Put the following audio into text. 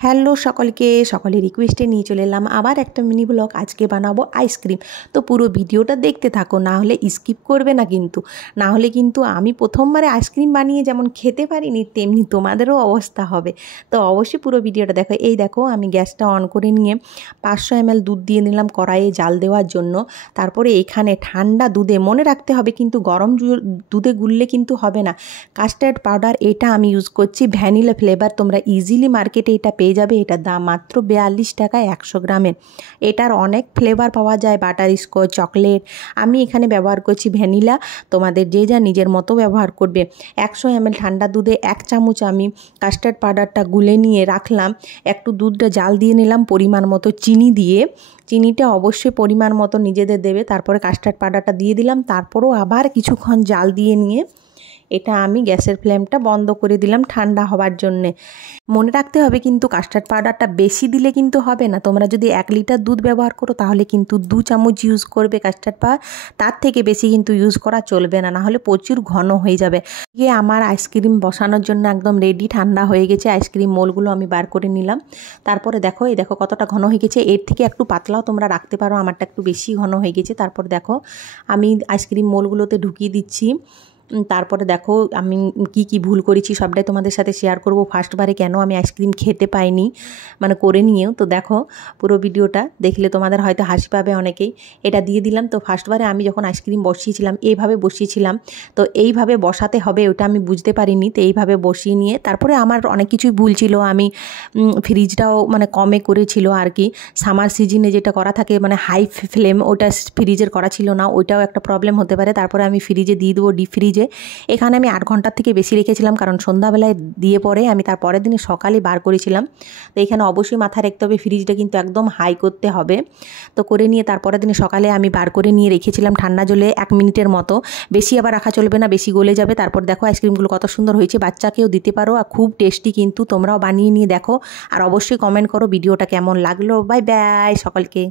Hello সকলকে, সকলের রিকোয়েস্টে নিয়ে চলে এলাম আবার একটা মিনি ব্লগ। আজকে বানাবো আইসক্রিম। তো পুরো ভিডিওটা দেখতে থাকো, না হলে স্কিপ করবে না কিন্তু। না হলে কিন্তু আমি প্রথমবারে আইসক্রিম বানিয়ে যেমন খেতে পারিনি, তেমনি তোমাদেরও অবস্থা হবে। তো অবশ্যই পুরো ভিডিওটা দেখো। এই দেখো, আমি গ্যাসটা অন করে নিয়ে 500 ml দুধ দিয়ে নিলাম কড়াইয়ে জাল দেওয়ার জন্য। তারপরে এখানে ঠান্ডা দুধে, মনে রাখতে হবে কিন্তু গরম দুধে গুললে কিন্তু হবে না, কাস্টার্ড পাউডার এটা আমি ইউজ করছি, ভ্যানিলা ফ্লেভার। তোমরা ইজিলি মার্কেটে এটা পেয়ে যাবে। এটার দাম মাত্র 42 টাকা 100 গ্রামের। এটার অনেক ফ্লেভার পাওয়া যায়, বাটার স্কচ, চকলেট। আমি এখানে ব্যবহার করছি ভ্যানিলা। তোমাদের যে যা নিজের মতো ব্যবহার করবে। 100 ml ঠান্ডা দুধে 1 চামচ আমি কাস্টার্ড পাউডারটা গুলে নিয়ে রাখলাম। একটু দুধটা জাল দিয়ে নিলাম, পরিমাণ মতো চিনি দিয়ে। চিনিটা অবশ্যই পরিমাণ মতো নিজেদের দেবে। তারপরে কাস্টার্ড পাউডারটা দিয়ে দিলাম। তারপরেও আবার কিছুক্ষণ জাল দিয়ে নিয়ে এটা আমি গ্যাসের ফ্লেমটা বন্ধ করে দিলাম ঠান্ডা হওয়ার জন্যে। মনে রাখতে হবে কিন্তু কাস্টার্ড পাউডারটা বেশি দিলে কিন্তু হবে না। তোমরা যদি 1 লিটার দুধ ব্যবহার করো তাহলে কিন্তু 2 চামচ ইউজ করবে কাস্টার্ড পাউডার, তার থেকে বেশি কিন্তু ইউজ করা চলবে না, নাহলে প্রচুর ঘন হয়ে যাবে। গিয়ে আমার আইসক্রিম বসানোর জন্য একদম রেডি, ঠান্ডা হয়ে গেছে। আইসক্রিম মোলগুলো আমি বার করে নিলাম। তারপরে দেখো, এই দেখো কতটা ঘন হয়ে গেছে। এর থেকে একটু পাতলাও তোমরা রাখতে পারো, আমারটা একটু বেশি ঘন হয়ে গেছে। তারপর দেখো, আমি আইসক্রিম মোলগুলোতে ঢুকিয়ে দিচ্ছি। তারপরে দেখো আমি কি ভুল করেছি সবটাই তোমাদের সাথে শেয়ার করব। ফার্স্টবারে কেন আমি আইসক্রিম খেতে পাইনি, মানে করে নিয়েও। তো দেখো পুরো ভিডিওটা দেখলে তোমাদের হয়তো হাসি পাবে অনেকেই। এটা দিয়ে দিলাম। তো ফার্স্টবারে আমি যখন আইসক্রিম বসিয়েছিলাম এইভাবে বসিয়েছিলাম, তো এইভাবে বসাতে হবে ওটা আমি বুঝতে পারিনি। তো এইভাবে বসিয়ে নিয়ে তারপরে আমার অনেক কিছুই ভুল ছিল। আমি ফ্রিজটাও মানে কমে করেছিল আর কি। সামার সিজনে যেটা করা থাকে মানে হাই ফ্লেম, ওটা ফ্রিজের করা ছিল না, ওইটাও একটা প্রবলেম হতে পারে। তারপরে আমি ফ্রিজে দিয়ে দেবো, ডিপ ফ্রিজে। এখানে আমি 8 ঘন্টার থেকে বেশি রেখেছিলাম, কারণ সন্ধ্যাবেলায় দিয়ে পরে আমি তার পরের দিনে সকালে বার করেছিলাম। তো এখানে অবশ্যই মাথায় রাখতে হবে ফ্রিজটা কিন্তু একদম হাই করতে হবে। তো করে নিয়ে তারপরের দিনে সকালে আমি বার করে নিয়ে রেখেছিলাম ঠান্ডা জলে 1 মিনিটের মতো। বেশি আবার রাখা চলবে না, বেশি গলে যাবে। তারপর দেখো আইসক্রিমগুলো কত সুন্দর হয়েছে, বাচ্চাকেও দিতে পারো আর খুব টেস্টি কিন্তু। তোমরাও বানিয়ে নিয়ে দেখো আর অবশ্যই কমেন্ট করো ভিডিওটা কেমন লাগলো। বাই বাই সকলকে।